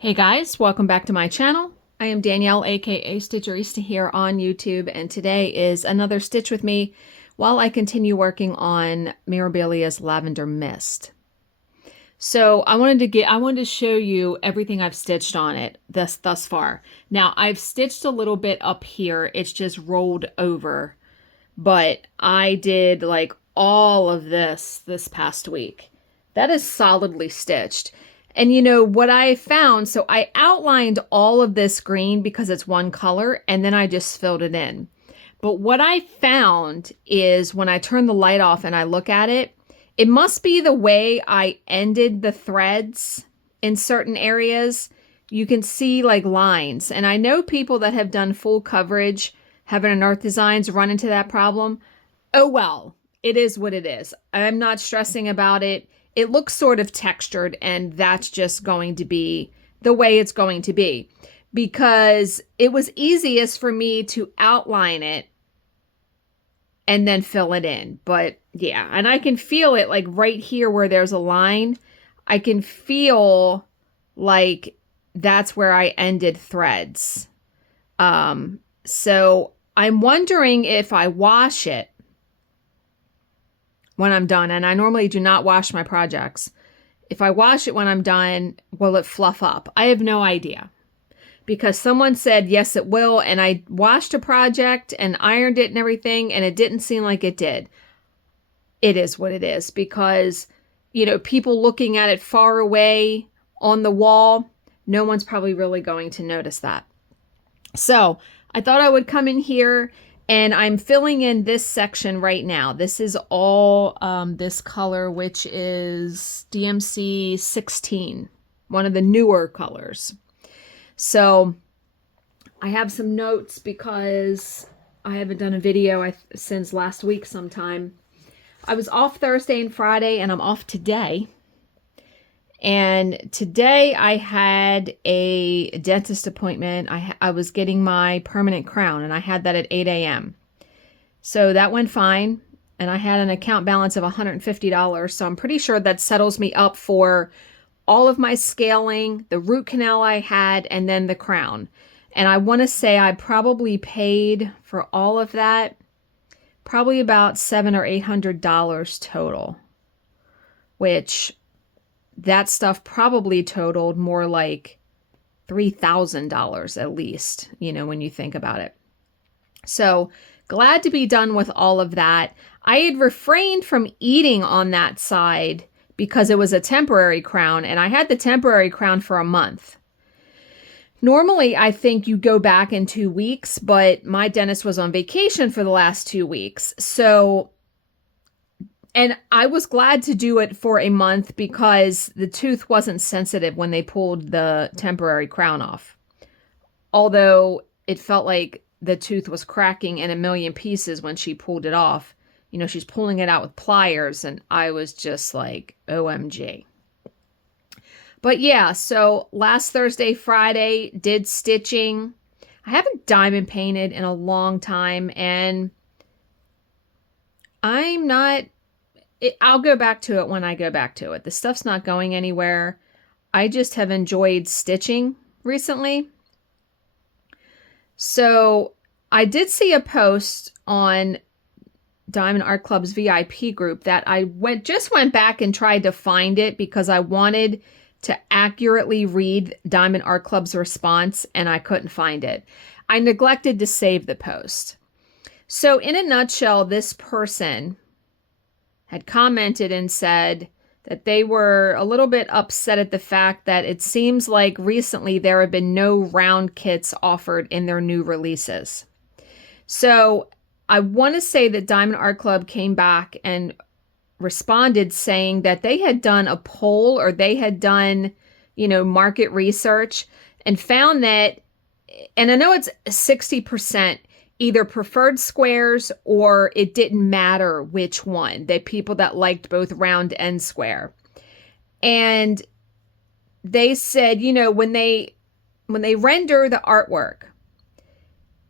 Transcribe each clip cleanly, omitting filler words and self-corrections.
Hey guys, welcome back to my channel. I am Danielle, aka Stitcherista here on YouTube, and today is another Stitch with me while I continue working on Mirabilia's Lavender Mist. So I wanted to show you everything I've stitched on it thus far. Now I've stitched a little bit up here, it's just rolled over, but I did like all of this past week. That is solidly stitched. And you know what I found, so I outlined all of this green because it's one color, and then I just filled it in. But what I found is when I turn the light off and I look at it, it must be the way I ended the threads in certain areas. You can see like lines. And I know people that have done full coverage, Heaven and Earth Designs, run into that problem. Oh well, it is what it is. I'm not stressing about it. It looks sort of textured, and that's just going to be the way it's going to be, because it was easiest for me to outline it and then fill it in. But yeah, and I can feel it like right here where there's a line. I can feel like that's where I ended threads. So I'm wondering if I wash it when I'm done, and I normally do not wash my projects. If I wash it when I'm done, will it fluff up? I have no idea, because someone said yes it will, and I washed a project and ironed it and everything, and it didn't seem like it did. It is what it is, because you know, people looking at it far away on the wall, no one's probably really going to notice that. So I thought I would come in here, and I'm filling in this section right now. This is all this color, which is DMC 16, one of the newer colors. So I have some notes because I haven't done a video since last week sometime. I was off Thursday and Friday, and I'm off today. And today I had a dentist appointment. I was getting my permanent crown, and I had that at 8 a.m. So that went fine. And I had an account balance of $150. So I'm pretty sure that settles me up for all of my scaling, the root canal I had, and then the crown. And I want to say I probably paid for all of that probably about $700 or $800 total, which that stuff probably totaled more like $3,000 at least, you know, when you think about it. So glad to be done with all of that. I had refrained from eating on that side because it was a temporary crown, and I had the temporary crown for a month. Normally, I think you go back in 2 weeks, but my dentist was on vacation for the last 2 weeks. So, and I was glad to do it for a month because the tooth wasn't sensitive when they pulled the temporary crown off. Although it felt like the tooth was cracking in a million pieces when she pulled it off. You know, she's pulling it out with pliers, and I was just like, OMG. But yeah, so last Thursday, Friday, did stitching. I haven't diamond painted in a long time, and I'll go back to it when I go back to it. The stuff's not going anywhere. I just have enjoyed stitching recently. So I did see a post on Diamond Art Club's VIP group that I just went back and tried to find it because I wanted to accurately read Diamond Art Club's response, and I couldn't find it. I neglected to save the post. So in a nutshell, this person had commented and said that they were a little bit upset at the fact that it seems like recently there have been no round kits offered in their new releases. So I want to say that Diamond Art Club came back and responded saying that they had done a poll, or they had done, you know, market research, and found that, and I know it's 60% either preferred squares or it didn't matter which one. They people that liked both round and square. And they said, you know, when they render the artwork,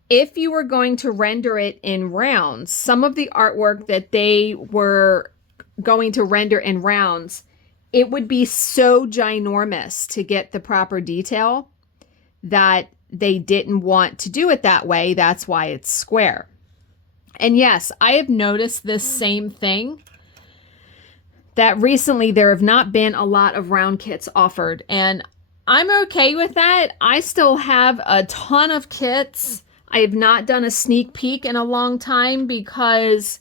if you were going to render it in rounds, some of the artwork that they were going to render in rounds it would be so ginormous to get the proper detail that they didn't want to do it that way. That's why it's square. And yes, I have noticed this same thing, that recently there have not been a lot of round kits offered, and I'm okay with that. I still have a ton of kits. I have not done a sneak peek in a long time because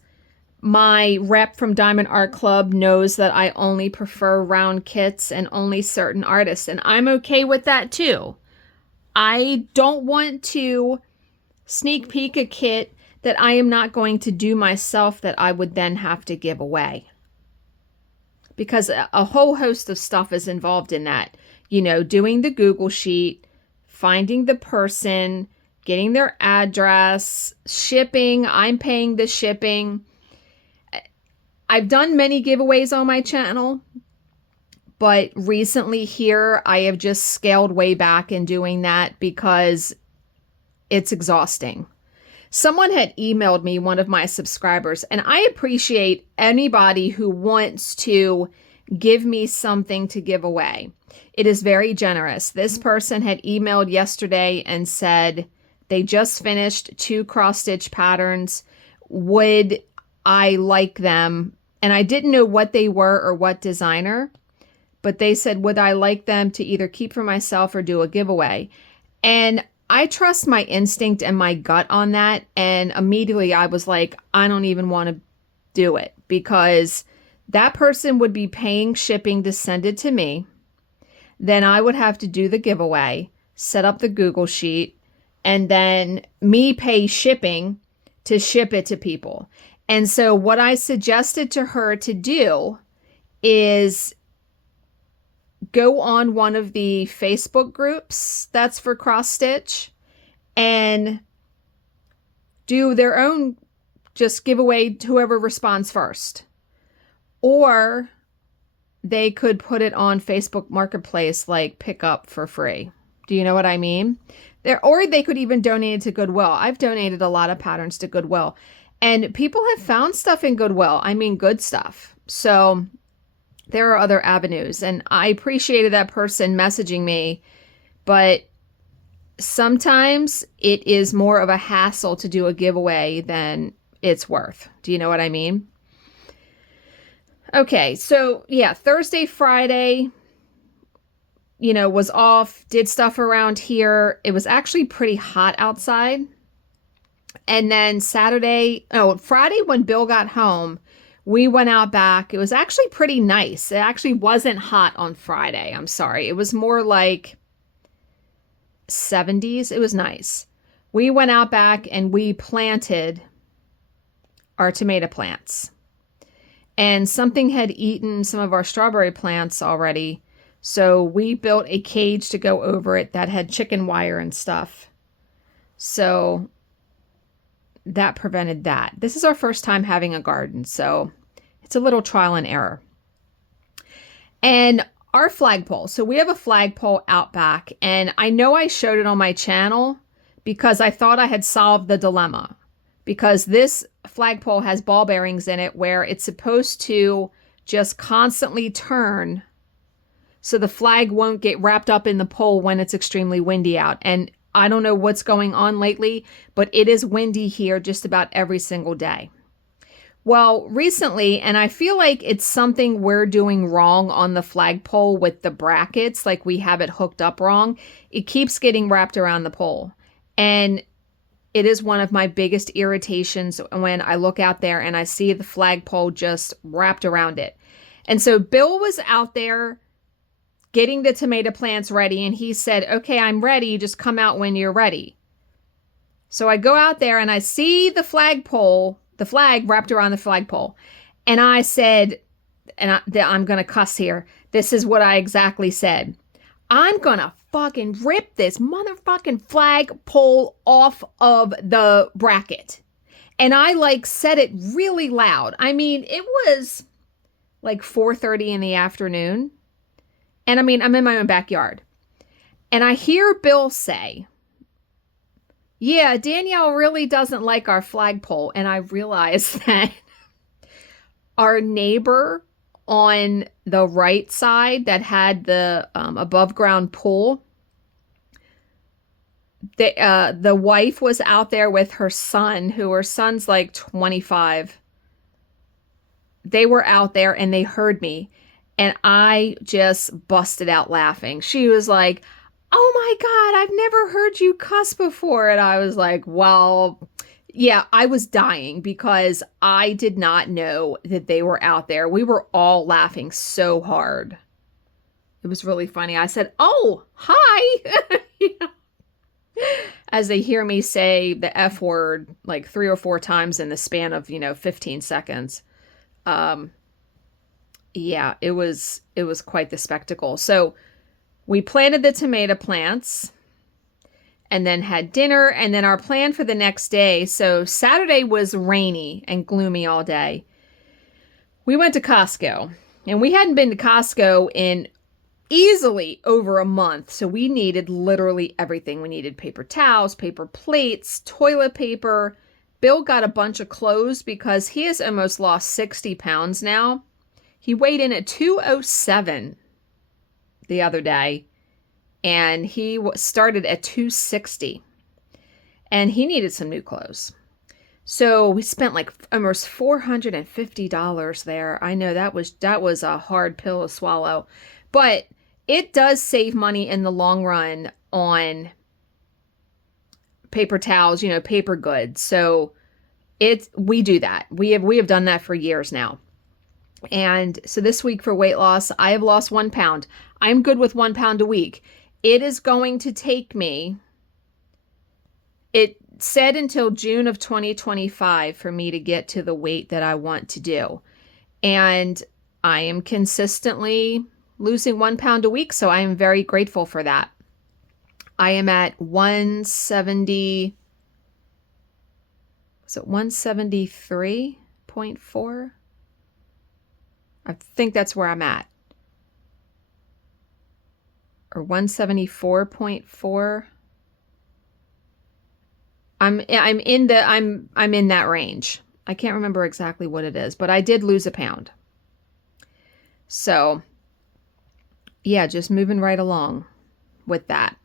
my rep from Diamond Art Club knows that I only prefer round kits and only certain artists, and I'm okay with that too. I don't want to sneak peek a kit that I am not going to do myself that I would then have to give away. Because a whole host of stuff is involved in that. You know, doing the Google Sheet, finding the person, getting their address, shipping, I'm paying the shipping. I've done many giveaways on my channel, but recently here I have just scaled way back in doing that because it's exhausting. Someone had emailed me, one of my subscribers, and I appreciate anybody who wants to give me something to give away. It is very generous. This person had emailed yesterday and said they just finished 2 cross-stitch patterns. Would I like them? And I didn't know what they were or what designer, but they said, would I like them to either keep for myself or do a giveaway? And I trust my instinct and my gut on that. And immediately I was like, I don't even want to do it, because that person would be paying shipping to send it to me. Then I would have to do the giveaway, set up the Google Sheet, and then me pay shipping to ship it to people. And so what I suggested to her to do is go on one of the Facebook groups that's for cross stitch and do their own just giveaway to whoever responds first. Or they could put it on Facebook Marketplace, like pick up for free. Do you know what I mean? Or they could even donate it to Goodwill. I've donated a lot of patterns to Goodwill, and people have found stuff in Goodwill. I mean, good stuff. So there are other avenues, and I appreciated that person messaging me, but sometimes it is more of a hassle to do a giveaway than it's worth. Do you know what I mean? Okay, so yeah, Thursday, Friday, you know, was off, did stuff around here. It was actually pretty hot outside. And then Friday when Bill got home, we went out back. It was actually pretty nice. It actually wasn't hot on Friday. I'm sorry. It was more like 70s. It was nice. We went out back and we planted our tomato plants. And something had eaten some of our strawberry plants already. So we built a cage to go over it that had chicken wire and stuff. So that prevented that. This is our first time having a garden, so it's a little trial and error. And our flagpole. So we have a flagpole out back, and I know I showed it on my channel because I thought I had solved the dilemma. Because this flagpole has ball bearings in it where it's supposed to just constantly turn so the flag won't get wrapped up in the pole when it's extremely windy out. And I don't know what's going on lately, but it is windy here just about every single day. Well, recently, and I feel like it's something we're doing wrong on the flagpole with the brackets, like we have it hooked up wrong. It keeps getting wrapped around the pole. And it is one of my biggest irritations when I look out there and I see the flagpole just wrapped around it. And so Bill was out there getting the tomato plants ready, and he said, okay, I'm ready. Just come out when you're ready. So I go out there and I see the flagpole, the flag wrapped around the flagpole. And I said, and I'm going to cuss here. This is what I exactly said. I'm going to fucking rip this motherfucking flagpole off of the bracket. And I said it really loud. I mean, it was like 4:30 in the afternoon. And I mean, I'm in my own backyard. And I hear Bill say, yeah, Danielle really doesn't like our flagpole. And I realized that our neighbor on the right side that had the above ground pool. The wife was out there with her son, her son's like 25. They were out there and they heard me, and I just busted out laughing. She was like, "Oh my God, I've never heard you cuss before." And I was like, well, yeah, I was dying because I did not know that they were out there. We were all laughing so hard. It was really funny. I said, "Oh, hi." As they hear me say the F word like 3 or 4 times in the span of, 15 seconds. Yeah, it was quite the spectacle. So we planted the tomato plants and then had dinner, and then our plan for the next day. So Saturday was rainy and gloomy all day. We went to Costco, and we hadn't been to Costco in easily over a month. So we needed literally everything. We needed paper towels, paper plates, toilet paper. Bill got a bunch of clothes because he has almost lost 60 pounds now. He weighed in at 207 the other day, and he started at 260, and he needed some new clothes. So we spent like almost $450 there. I know that was a hard pill to swallow, but it does save money in the long run on paper towels, paper goods. So we do that. We have done that for years now. And so this week for weight loss, I have lost 1 pound. I'm good with 1 pound a week. It is going to take me, it said until June of 2025 for me to get to the weight that I want to do. And I am consistently losing 1 pound a week. So I am very grateful for that. I am at 170, was it 173.4? I think that's where I'm at. Or 174.4. I'm in that range. I can't remember exactly what it is, but I did lose a pound. So, yeah, just moving right along with that.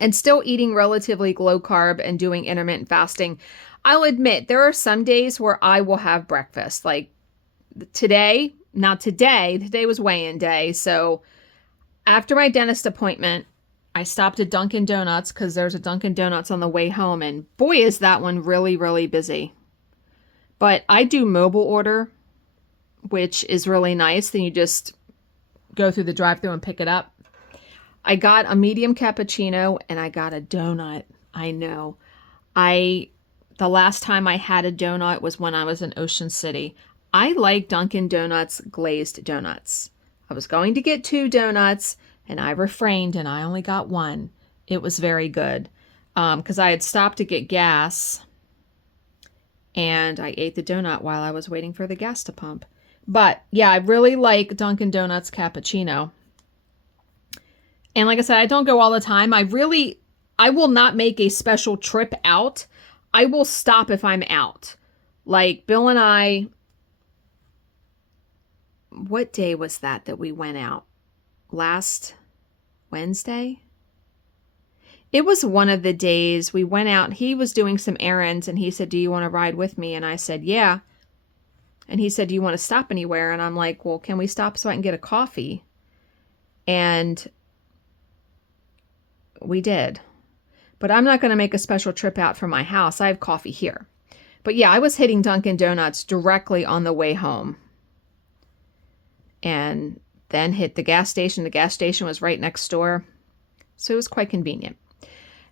And still eating relatively low carb and doing intermittent fasting. I'll admit there are some days where I will have breakfast. Like today was weigh-in day. So after my dentist appointment, I stopped at Dunkin' Donuts because there's a Dunkin' Donuts on the way home. And boy, is that one really, really busy. But I do mobile order, which is really nice. Then you just go through the drive-thru and pick it up. I got a medium cappuccino and I got a donut. I know. The last time I had a donut was when I was in Ocean City. I like Dunkin' Donuts glazed donuts. I was going to get 2 donuts and I refrained and I only got 1. It was very good because I had stopped to get gas and I ate the donut while I was waiting for the gas to pump. But yeah, I really like Dunkin' Donuts cappuccino. And like I said, I don't go all the time. I will not make a special trip out. I will stop if I'm out. Like Bill and I, what day was that we went out? Last Wednesday? It was one of the days we went out. He was doing some errands and he said, "Do you want to ride with me?" And I said, "Yeah." And he said, "Do you want to stop anywhere?" And I'm like, "Well, can we stop so I can get a coffee?" And we did. But I'm not going to make a special trip out from my house. I have coffee here. But yeah, I was hitting Dunkin' Donuts directly on the way home. And then hit the gas station. The gas station was right next door. So it was quite convenient.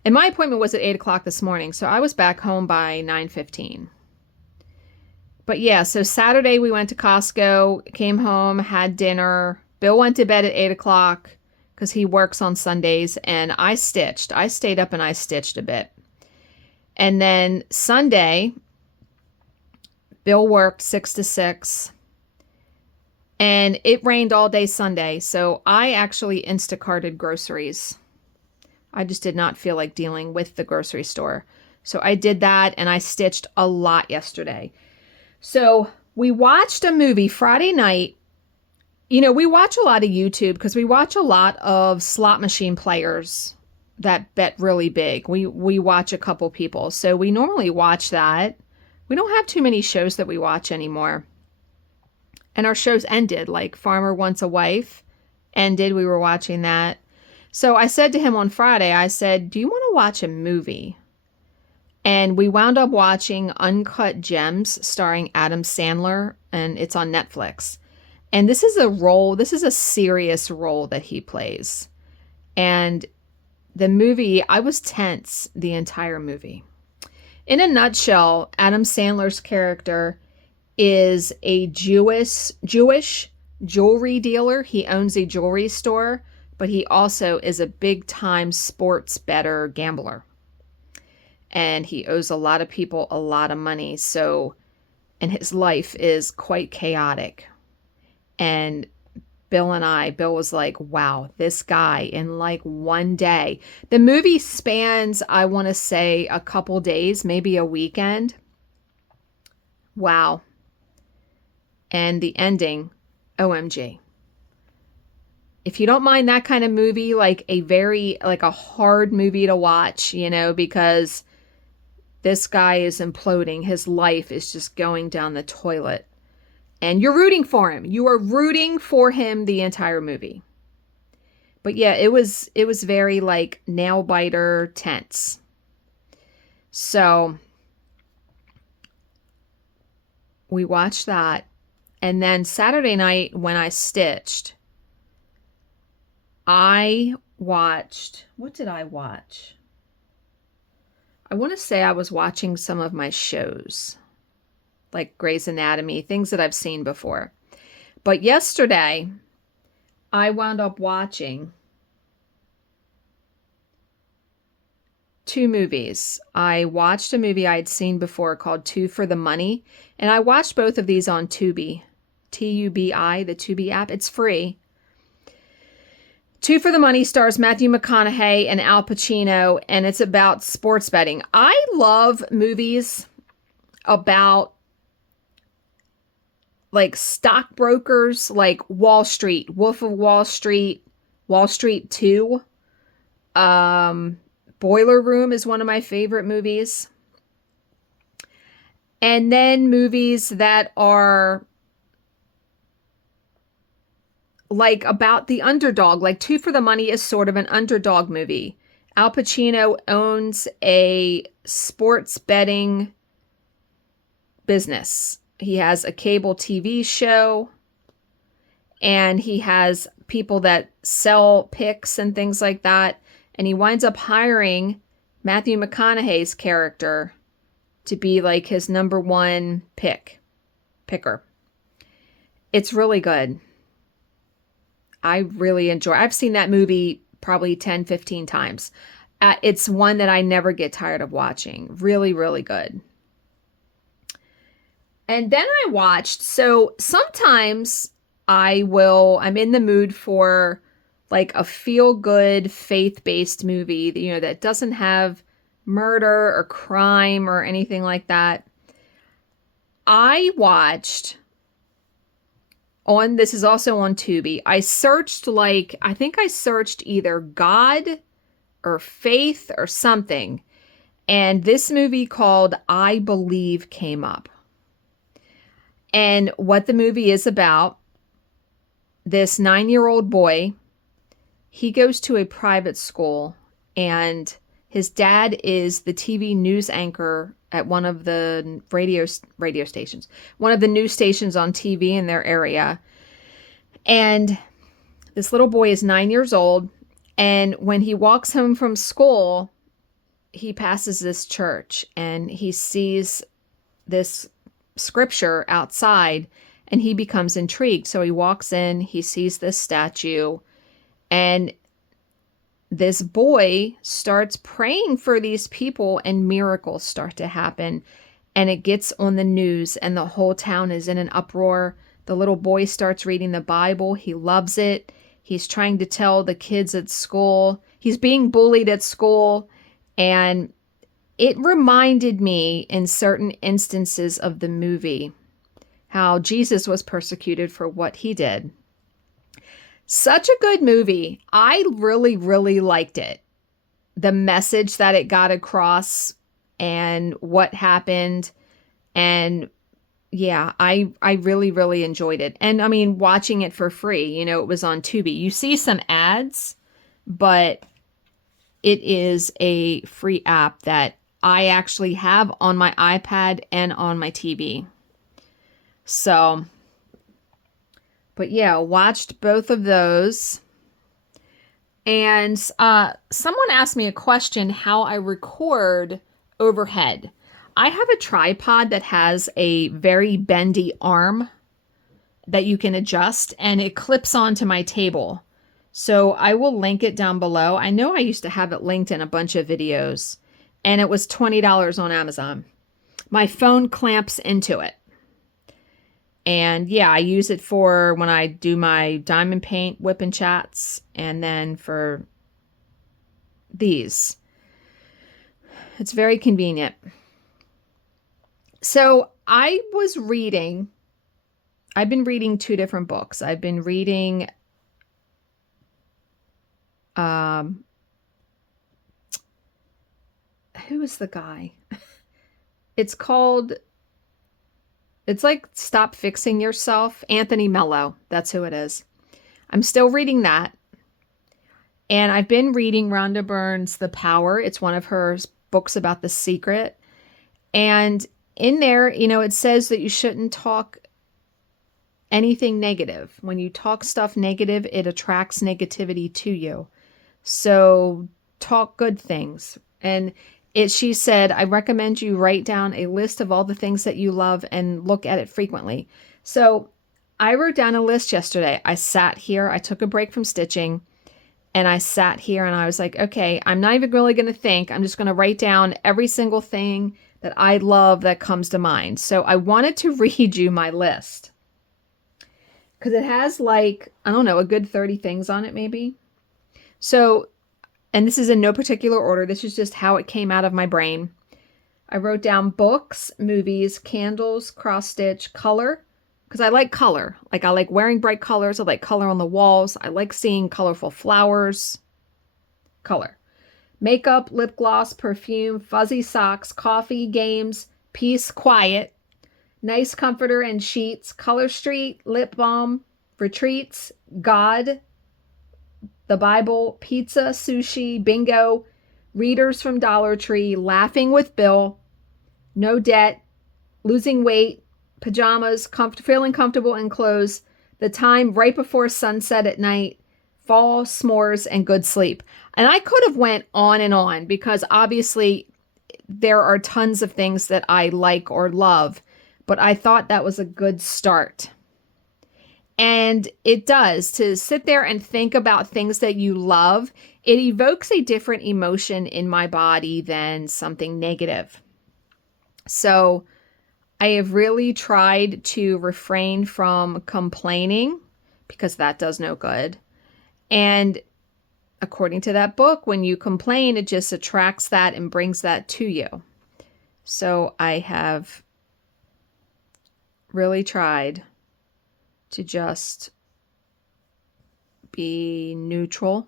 And my appointment was at 8 o'clock this morning. So I was back home by 9:15. But yeah, so Saturday we went to Costco, came home, had dinner. Bill went to bed at 8 o'clock because he works on Sundays. And I stitched. I stayed up and I stitched a bit. And then Sunday, Bill worked 6 to 6. And it rained all day Sunday, so I actually Instacarted groceries. I just did not feel like dealing with the grocery store. So I did that, and I stitched a lot yesterday. So we watched a movie Friday night. We watch a lot of YouTube because we watch a lot of slot machine players that bet really big. We watch a couple people. So we normally watch that. We don't have too many shows that we watch anymore. And our shows ended, like Farmer Wants a Wife ended. We were watching that. So I said to him on Friday, I said, do you want to watch a movie? And we wound up watching Uncut Gems starring Adam Sandler, and it's on Netflix. And this is a serious role that he plays. And the movie, I was tense the entire movie. In a nutshell, Adam Sandler's character is a Jewish jewelry dealer. He owns a jewelry store, but he also is a big time sports bettor gambler. And he owes a lot of people a lot of money. And his life is quite chaotic. And Bill was like, wow, this guy in like one day. The movie spans, I want to say, a couple days, maybe a weekend. Wow. And the ending, OMG. If you don't mind that kind of movie, like a hard movie to watch, because this guy is imploding. His life is just going down the toilet. And you're rooting for him. You are rooting for him the entire movie. But yeah, it was very like nail biter tense. So we watched that. And then Saturday night when I stitched, what did I watch? I want to say I was watching some of my shows, like Grey's Anatomy, things that I've seen before. But yesterday, I wound up watching 2 movies. I watched a movie I had seen before called Two for the Money, and I watched both of these on Tubi, Tubi, the Tubi app. It's free. Two for the Money stars Matthew McConaughey and Al Pacino, and it's about sports betting. I love movies about like stockbrokers, like Wall Street, Wolf of Wall Street, Wall Street 2. Boiler Room is one of my favorite movies. And then movies that are like about the underdog, like Two for the Money is sort of an underdog movie. Al Pacino owns a sports betting business. He has a cable TV show, and he has people that sell picks and things like that. And he winds up hiring Matthew McConaughey's character to be like his number one picker. It's really good. I really enjoy. I've seen that movie probably 10, 15 times. It's one that I never get tired of watching. Really, really good. And then I watched, so sometimes I'm in the mood for like a feel-good, faith-based movie, that doesn't have murder or crime or anything like that. I watched this is also on Tubi. I searched I think I searched either God or faith or something. And this movie called I Believe came up. And what the movie is about, this 9-year-old boy, he goes to a private school, and his dad is the TV news anchor at one of the radio stations, one of the news stations on TV in their area. And this little boy is 9 years old. And when he walks home from school, he passes this church and he sees this scripture outside, and he becomes intrigued. So he walks in, he sees this statue, and this boy starts praying for these people, and miracles start to happen. And it gets on the news, and the whole town is in an uproar. The little boy starts reading the Bible. He loves it. He's trying to tell the kids at school. He's being bullied at school. And it reminded me in certain instances of the movie how Jesus was persecuted for what he did. Such a good movie. I really, really liked it. The message that it got across and what happened. And yeah, I really, really enjoyed it. And I mean, watching it for free, it was on Tubi. You see some ads, but it is a free app that I actually have on my iPad and on my TV. So, but yeah, watched both of those. And someone asked me a question how I record overhead. I have a tripod that has a very bendy arm that you can adjust, and it clips onto my table. So I will link it down below. I know I used to have it linked in a bunch of videos, and it was $20 on Amazon. My phone clamps into it. And yeah, I use it for when I do my diamond paint whip and chats, and then for these. It's very convenient. So I've been reading two different books. I've been reading who is the guy? It's like Stop Fixing Yourself. Anthony Mello. That's who it is. I'm still reading that. And I've been reading Rhonda Byrne's The Power. It's one of her books about the secret. And in there, it says that you shouldn't talk anything negative. When you talk stuff negative, it attracts negativity to you. So talk good things. And she said, I recommend you write down a list of all the things that you love and look at it frequently. So I wrote down a list yesterday. I sat here, I took a break from stitching, and I sat here and I was like, okay, I'm not even really going to think. I'm just going to write down every single thing that I love that comes to mind. So I wanted to read you my list because it has a good 30 things on it maybe. So, and this is in no particular order. This is just how it came out of my brain. I wrote down books, movies, candles, cross stitch, color, because I like color. I like wearing bright colors. I like color on the walls. I like seeing colorful flowers. Color. Makeup, lip gloss, perfume, fuzzy socks, coffee, games, peace, quiet, nice comforter and sheets, color street, lip balm, retreats, God, the Bible, pizza, sushi, bingo, readers from Dollar Tree, laughing with Bill, no debt, losing weight, pajamas, feeling comfortable in clothes, the time right before sunset at night, fall, s'mores, and good sleep. And I could have went on and on because obviously there are tons of things that I like or love, but I thought that was a good start. And it does, to sit there and think about things that you love. It evokes a different emotion in my body than something negative. So I have really tried to refrain from complaining because that does no good. And according to that book, when you complain, it just attracts that and brings that to you. So I have really tried to just be neutral,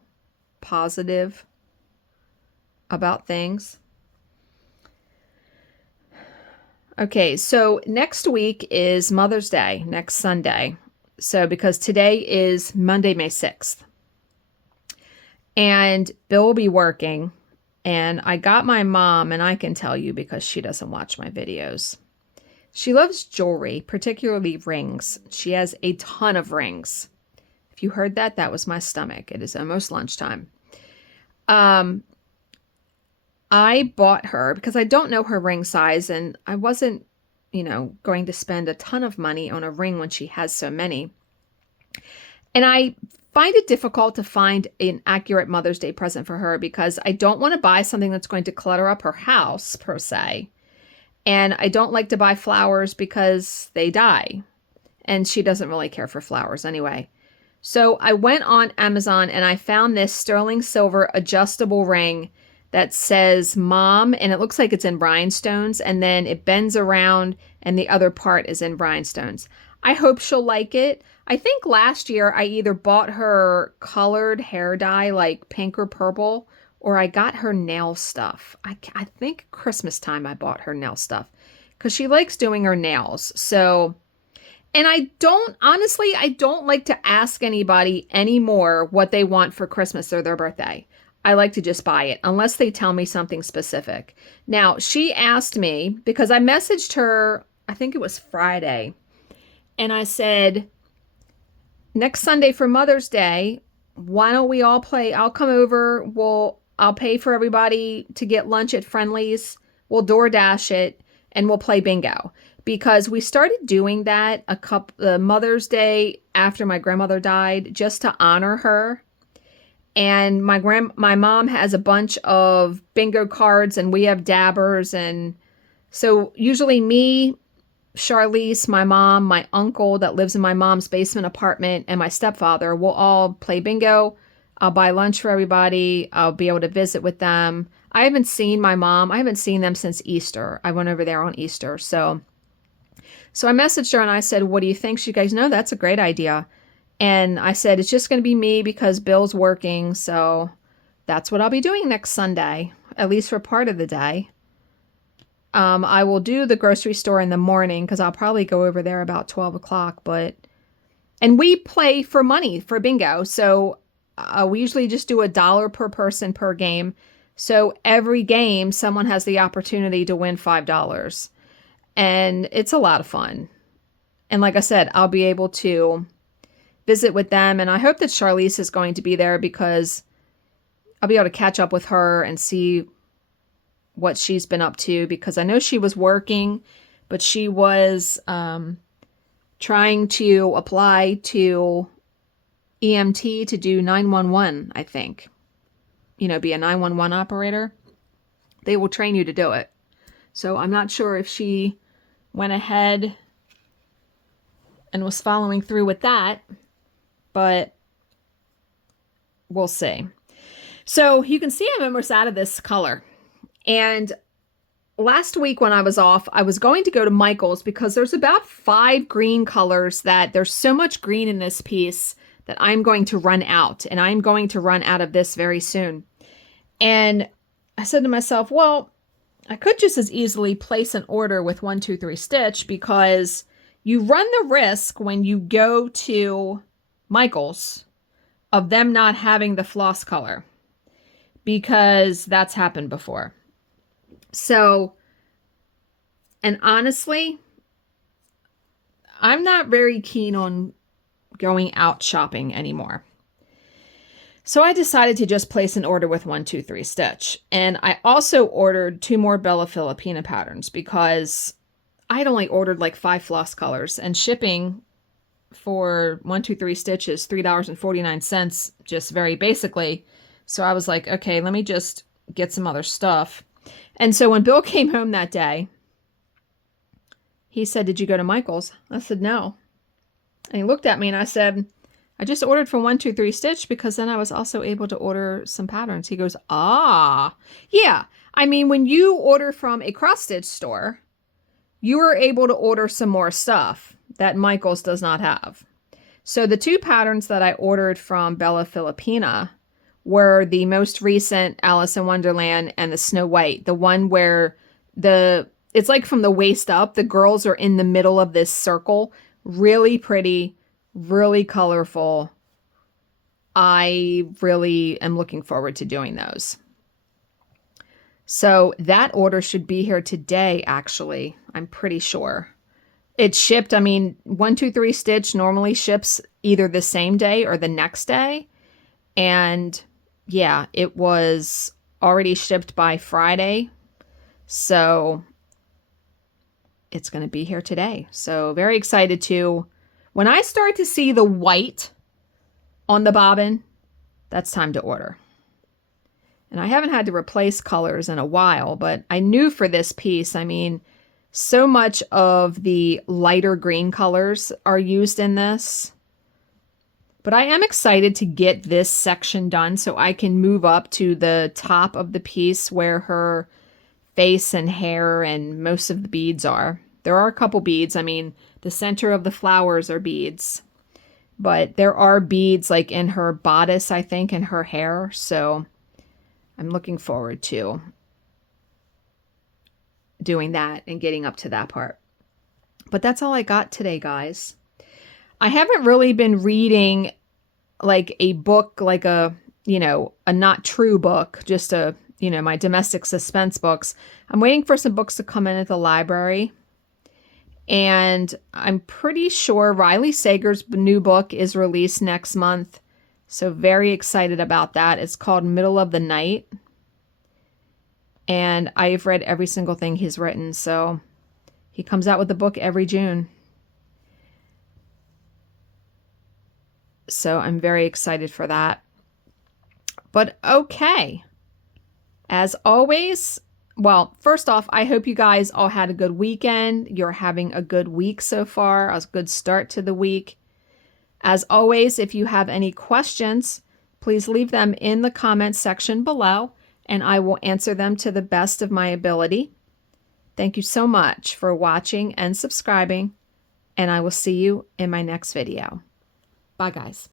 positive about things. Okay, so next week is Mother's Day, next Sunday. So because today is Monday, May 6th. And Bill will be working. And I got my mom, and I can tell you because she doesn't watch my videos. She loves jewelry, particularly rings. She has a ton of rings. If you heard that, that was my stomach. It is almost lunchtime. I bought her because I don't know her ring size, and I wasn't, going to spend a ton of money on a ring when she has so many. And I find it difficult to find an accurate Mother's Day present for her because I don't want to buy something that's going to clutter up her house, per se. And I don't like to buy flowers because they die. And she doesn't really care for flowers anyway. So I went on Amazon and I found this sterling silver adjustable ring that says Mom, and it looks like it's in rhinestones, and then it bends around and the other part is in rhinestones. I hope she'll like it. I think last year I either bought her colored hair dye like pink or purple, or I got her nail stuff. I think Christmas time I bought her nail stuff because she likes doing her nails. So, and honestly, I don't like to ask anybody anymore what they want for Christmas or their birthday. I like to just buy it unless they tell me something specific. Now, she asked me because I messaged her, I think it was Friday, and I said, next Sunday for Mother's Day, why don't we all play? I'll come over. I'll pay for everybody to get lunch at Friendly's. We'll DoorDash it and we'll play bingo. Because we started doing that Mother's Day after my grandmother died, just to honor her. And my mom has a bunch of bingo cards, and we have dabbers. And so usually me, Charlize, my mom, my uncle that lives in my mom's basement apartment, and my stepfather will all play bingo. I'll buy lunch for everybody. I'll be able to visit with them. I haven't seen my mom. I haven't seen them since Easter. I went over there on Easter. So I messaged her and I said, what do you think? She goes, no, that's a great idea. And I said, it's just going to be me because Bill's working. So that's what I'll be doing next Sunday, at least for part of the day. I will do the grocery store in the morning because I'll probably go over there about 12 o'clock. And we play for money for bingo. So we usually just do $1 per person per game. So every game, someone has the opportunity to win $5. And it's a lot of fun. And like I said, I'll be able to visit with them. And I hope that Charlize is going to be there because I'll be able to catch up with her and see what she's been up to, because I know she was working, but she was trying to apply to EMT to do 911, I think. Be a 911 operator. They will train you to do it. So I'm not sure if she went ahead and was following through with that, but we'll see. So you can see I'm almost out of this color. And last week when I was off, I was going to go to Michael's because there's about 5 green colors that there's so much green in this piece that I'm going to run out. And I'm going to run out of this very soon. And I said to myself, well, I could just as easily place an order with 1-2-3 Stitch because you run the risk when you go to Michael's of them not having the floss color, because that's happened before. So, and honestly, I'm not very keen on going out shopping anymore. So I decided to just place an order with 1-2-3 Stitch. And I also ordered 2 more Bella Filipina patterns because I had only ordered like 5 floss colors, and shipping for 1-2-3 Stitch is $3.49, just very basically. So I was like, okay, let me just get some other stuff. And so when Bill came home that day, he said, did you go to Michael's? I said, no. And he looked at me and I said, I just ordered from 1-2-3 Stitch because then I was also able to order some patterns. He goes, yeah. I mean, when you order from a cross stitch store, you are able to order some more stuff that Michael's does not have. So the 2 patterns that I ordered from Bella Filipina were the most recent Alice in Wonderland and the Snow White. The one where it's like from the waist up, the girls are in the middle of this circle. Really pretty, really colorful. I really am looking forward to doing those. So that order should be here today, actually. I'm pretty sure. It shipped, 1-2-3 Stitch normally ships either the same day or the next day. And yeah, it was already shipped by Friday. So it's going to be here today. So very excited to, when I start to see the white on the bobbin, that's time to order. And I haven't had to replace colors in a while, but I knew for this piece, so much of the lighter green colors are used in this. But I am excited to get this section done so I can move up to the top of the piece where her face and hair and most of the beads are. There are a couple beads. I mean, the center of the flowers are beads. But there are beads like in her bodice, I think, and her hair. So I'm looking forward to doing that and getting up to that part. But that's all I got today, guys. I haven't really been reading like a book, like a not true book, just my domestic suspense books. I'm waiting for some books to come in at the library. And I'm pretty sure Riley Sager's new book is released next month. So very excited about that. It's called Middle of the Night. And I've read every single thing he's written. So he comes out with a book every June. So I'm very excited for that. But okay. As always, well, first off, I hope you guys all had a good weekend. You're having a good week so far, a good start to the week. As always, if you have any questions, please leave them in the comments section below, and I will answer them to the best of my ability. Thank you so much for watching and subscribing, and I will see you in my next video. Bye, guys.